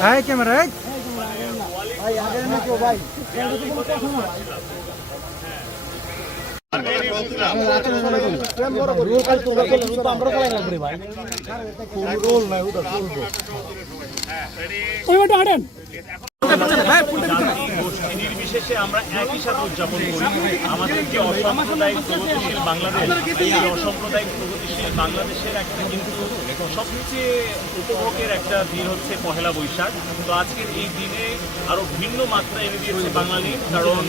Hai kamera, hai. নির্বিশেষে আমরা একই সাথে উদযাপন করি আমাদের যে অসাম্প্রদায়িক প্রগতিশীল বাংলাদেশ, এই অসাম্প্রদায়িক প্রগতিশীল বাংলাদেশের একটা কিন্তু সবচেয়ে উপভোগের একটা দিন হচ্ছে পহেলা বৈশাখ। তো আজকের এই দিনে আরো ভিন্ন মাত্রা এনে দিয়েছে বাঙালি, কারণ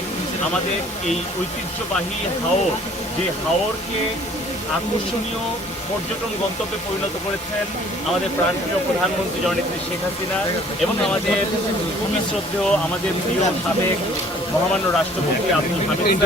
আমাদের এই ঐতিহ্যবাহী হাওর, যে হাওরকে আকর্ষণীয় পর্যটন গন্তব্যে পরিণত করেছেন আমাদের প্রাণপ্রিয় প্রধানমন্ত্রী জননেত্রী শেখ হাসিনা এবং আমাদের খুবই শ্রদ্ধেয় আমাদের প্রিয় সাবেক মহামান্য রাষ্ট্রপতি আব্দুল হামিদ।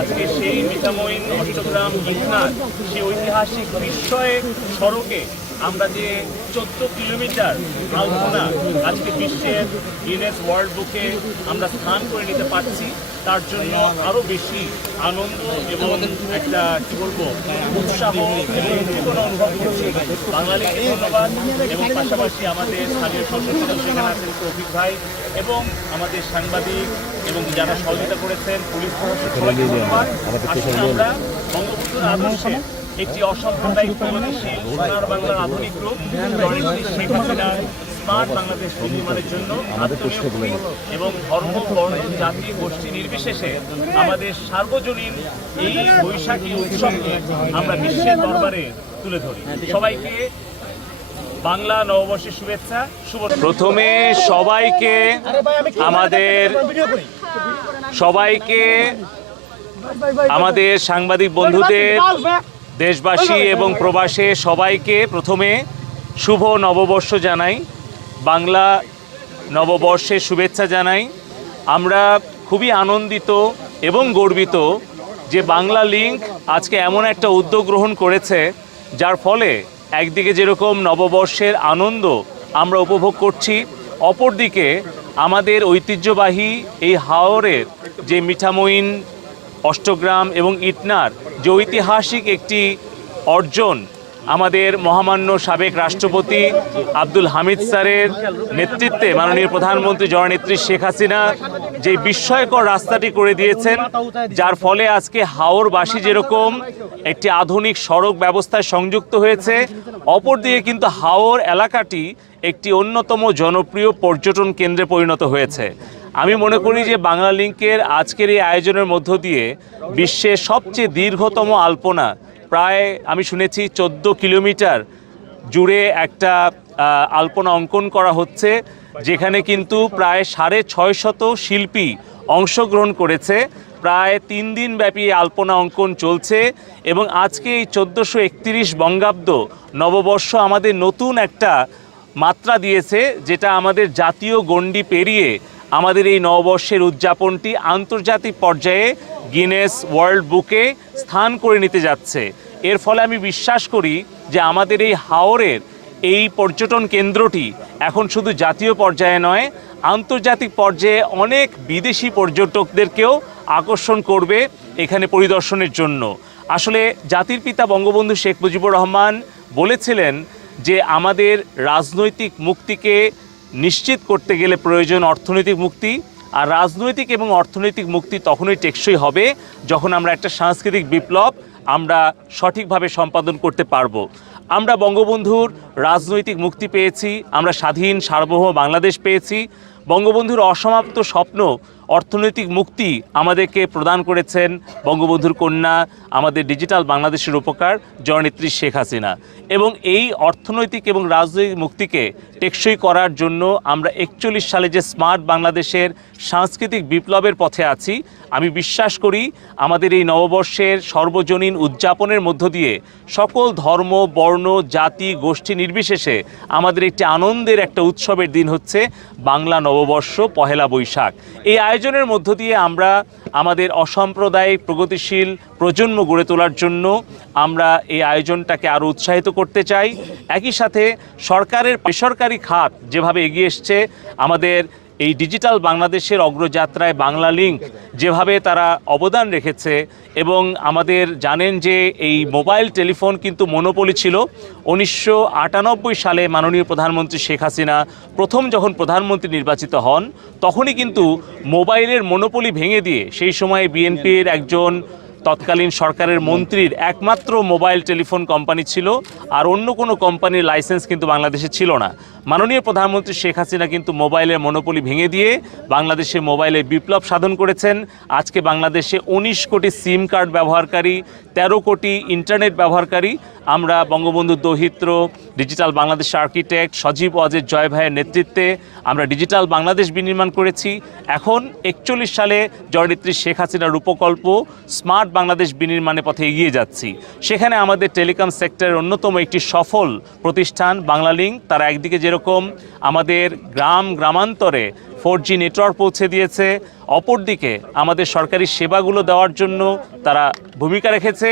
আজকে সেই মিঠামইন অষ্টগ্রাম ইটনার সেই ঐতিহাসিক বিস্ময়ে সড়কে আমরা যে 14 কিলোমিটার আলপনা আজকে বিশ্বের গিনেস ওয়ার্ল্ড বুকে আমরা স্থান করে নিতে পারছি, তার জন্য আরও বেশি আনন্দ এবং একটা কি বলবো উৎসাহ এবং উদ্দীপনা অনুভব করছি। বাঙালিকে ধন্যবাদ এবং পাশাপাশি আমাদের স্থানীয় সংসদ সদস্য সেখানে আছেন তৌফিক ভাই এবং আমাদের সাংবাদিক এবং যারা সহযোগিতা করেছেন পুলিশ প্রশাসন সবাইকে ধন্যবাদ। আসলে আমরা বঙ্গবন্ধুর আদর্শে একটি অসাম্প্রদায়িক প্রগতিশীল সোনার বাংলার আধুনিক রূপ শেখ হাসিনার স্মার্ট বাংলাদেশ নির্মাণের জন্য আত্মনিয়োগী এবং ধর্ম, বর্ণ, জাতি, গোষ্ঠী নির্বিশেষে আমাদের সার্বজনীন এই বৈশাখী উৎসবকে আমরা বিশ্বের দরবারে তুলে ধরি। সবাইকে বাংলা নববর্ষের শুভেচ্ছা। প্রথমে আমাদের সাংবাদিক বন্ধুদের, দেশবাসী এবং প্রবাসে সবাইকে প্রথমে শুভ নববর্ষ জানাই, বাংলা নববর্ষের শুভেচ্ছা জানাই। আমরা খুবই আনন্দিত এবং গর্বিত যে বাংলা লিংক আজকে এমন একটা উদ্যোগ গ্রহণ করেছে, যার ফলে একদিকে যেরকম নববর্ষের আনন্দ আমরা উপভোগ করছি, অপরদিকে আমাদের ঐতিহ্যবাহী এই হাওরের যে মিঠামইন অষ্টগ্রাম এবং ইটনার যে ঐতিহাসিক একটি অর্জন, আমাদের মহামান্য সাবেক রাষ্ট্রপতি আব্দুল হামিদ স্যারের নেতৃত্বে মাননীয় প্রধানমন্ত্রী জননেত্রী শেখ হাসিনা যে বিস্ময়কর রাস্তাটি করে দিয়েছেন, যার ফলে আজকে হাওরবাসী যেরকম একটি আধুনিক সড়ক ব্যবস্থায় সংযুক্ত হয়েছে, অপরদিকে কিন্তু হাওর এলাকাটি একটি অন্যতম জনপ্রিয় পর্যটন কেন্দ্রে পরিণত হয়েছে। আমি মনে করি যে বাংলা লিংকের আজকের এই আয়োজনের মধ্য দিয়ে বিশ্বের সবচেয়ে দীর্ঘতম আলপনা, প্রায় আমি শুনেছি 14 কিলোমিটার জুড়ে একটা আলপনা অঙ্কন করা হচ্ছে, যেখানে কিন্তু প্রায় 650 শিল্পী অংশগ্রহণ করেছে। প্রায় 3 দিন ব্যাপী আলপনা অঙ্কন চলছে এবং আজকে এই 1431 বঙ্গাব্দ নববর্ষ আমাদের নতুন একটা মাত্রা দিয়েছে, যেটা আমাদের জাতীয় গণ্ডি পেরিয়ে আমাদের এই নববর্ষের উদযাপনটি আন্তর্জাতিক পর্যায়ে গিনেস ওয়ার্ল্ড বুকে স্থান করে নিতে যাচ্ছে। এর ফলে আমি বিশ্বাস করি যে আমাদের এই হাওরের এই পর্যটন কেন্দ্রটি এখন শুধু জাতীয় পর্যায়ে নয়, আন্তর্জাতিক পর্যায়ে অনেক বিদেশি পর্যটকদেরকেও আকর্ষণ করবে এখানে পরিদর্শনের জন্য। আসলে জাতির পিতা বঙ্গবন্ধু শেখ মুজিবুর রহমান বলেছিলেন যে আমাদের রাজনৈতিক মুক্তিকে নিশ্চিত করতে গেলে প্রয়োজন অর্থনৈতিক মুক্তি, আর রাজনৈতিক এবং অর্থনৈতিক মুক্তি তখনই টেকসই হবে যখন আমরা একটা সাংস্কৃতিক বিপ্লব আমরা সঠিকভাবে সম্পাদন করতে পারবো। আমরা বঙ্গবন্ধুর রাজনৈতিক মুক্তি পেয়েছি, আমরা স্বাধীন সার্বভৌম বাংলাদেশ পেয়েছি। বঙ্গবন্ধুর অসমাপ্ত স্বপ্ন অর্থনৈতিক মুক্তি আমাদেরকে প্রদান করেছেন বঙ্গবন্ধুর কন্যা, আমাদের ডিজিটাল বাংলাদেশের উপকার জননেত্রী শেখ হাসিনা। এবং এই অর্থনৈতিক এবং রাজনৈতিক মুক্তিকে টেকসই করার জন্য আমরা 41 সালে যে স্মার্ট বাংলাদেশের সাংস্কৃতিক বিপ্লবের পথে আছি। আমি বিশ্বাস করি আমাদের এই নববর্ষের সর্বজনীন উদযাপনের মধ্য দিয়ে সকল ধর্ম, বর্ণ, জাতি, গোষ্ঠী নির্বিশেষে আমাদের একটি আনন্দের একটা উৎসবের দিন হচ্ছে বাংলা নববর্ষ, পহেলা বৈশাখ। এই আয়োজনের মধ্য দিয়ে আমরা আমাদের অসাম্প্রদায়িক প্রগতিশীল প্রজন্ম গড়ে তোলার জন্য আমরা এই আয়োজনটাকে আরও উৎসাহিত করতে চাই। একই সাথে সরকারের বেসরকারি খাত যেভাবে এগিয়ে এসছে, আমাদের এই ডিজিটাল বাংলাদেশের অগ্রযাত্রায় বাংলা লিংক যেভাবে তারা অবদান রেখেছে, এবং আমাদের জানেন যে এই মোবাইল টেলিফোন কিন্তু মনোপলি ছিল। 1998 সালে মাননীয় প্রধানমন্ত্রী শেখ হাসিনা প্রথম যখন প্রধানমন্ত্রী নির্বাচিত হন, তখনই কিন্তু মোবাইলের মনোপলি ভেঙে দিয়ে সেই সময়ে বিএনপির একজন তৎকালীন সরকারের মন্ত্রীর একমাত্র মোবাইল টেলিফোন কোম্পানি ছিল, আর অন্য কোনো কোম্পানির লাইসেন্স কিন্তু বাংলাদেশে ছিল না। মাননীয় প্রধানমন্ত্রী শেখ হাসিনা কিন্তু মোবাইলের মনোপলি ভেঙে দিয়ে বাংলাদেশে মোবাইলের বিপ্লব সাধন করেছেন। আজকে বাংলাদেশে 19 কোটি সিম কার্ড ব্যবহারকারী, 13 কোটি ইন্টারনেট ব্যবহারকারী। আমরা বঙ্গবন্ধু দৌহিত্র, ডিজিটাল বাংলাদেশ আর্কিটেক্ট সজীব ওয়াজেদ জয় ভাইয়ের নেতৃত্বে আমরা ডিজিটাল বাংলাদেশ বিনির্মাণ করেছি। এখন 41 সালে জননেত্রী শেখ হাসিনার রূপকল্প স্মার্ট বাংলাদেশ বিনির্মাণের পথে এগিয়ে যাচ্ছি। সেখানে আমাদের টেলিকম সেক্টরের অন্যতম একটি সফল প্রতিষ্ঠান বাংলা লিংক, তারা একদিকে যেরকম আমাদের গ্রামান্তরে 4G নেটওয়ার্ক পৌঁছে দিয়েছে, অপরদিকে আমাদের সরকারি সেবাগুলো দেওয়ার জন্য তারা ভূমিকা রেখেছে।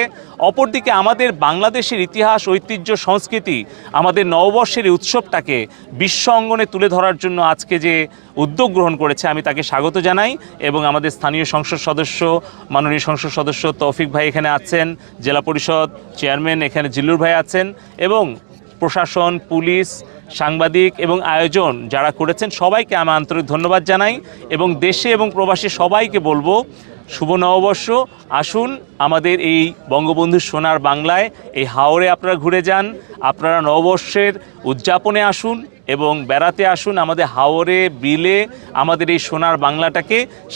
অপরদিকে আমাদের বাংলাদেশের ইতিহাস, ঐতিহ্য, সংস্কৃতি, আমাদের নববর্ষের এই উৎসবটাকে বিশ্ব অঙ্গনে তুলে ধরার জন্য আজকে যে উদ্যোগ গ্রহণ করেছে আমি তাকে স্বাগত জানাই। এবং আমাদের স্থানীয় সংসদ সদস্য, মাননীয় সংসদ সদস্য তৌফিক ভাই এখানে আছেন, জেলা পরিষদ চেয়ারম্যান এখানে জিল্লুর ভাই আছেন, এবং প্রশাসন, পুলিশ, সাংবাদিক এবং আয়োজন যারা করেছেন সবাইকে আমি আন্তরিক ধন্যবাদ জানাই। এবং দেশে এবং প্রবাসী সবাইকে বলবো শুভ নববর্ষ। আসুন আমাদের এই বঙ্গবন্ধুর সোনার বাংলায় এই হাওরে আপনারা ঘুরে যান, আপনারা নববর্ষের উদযাপনে আসুন এবং বেড়াতে আসুন আমাদের হাওরে বিলে, আমাদের এই সোনার বাংলাটাকে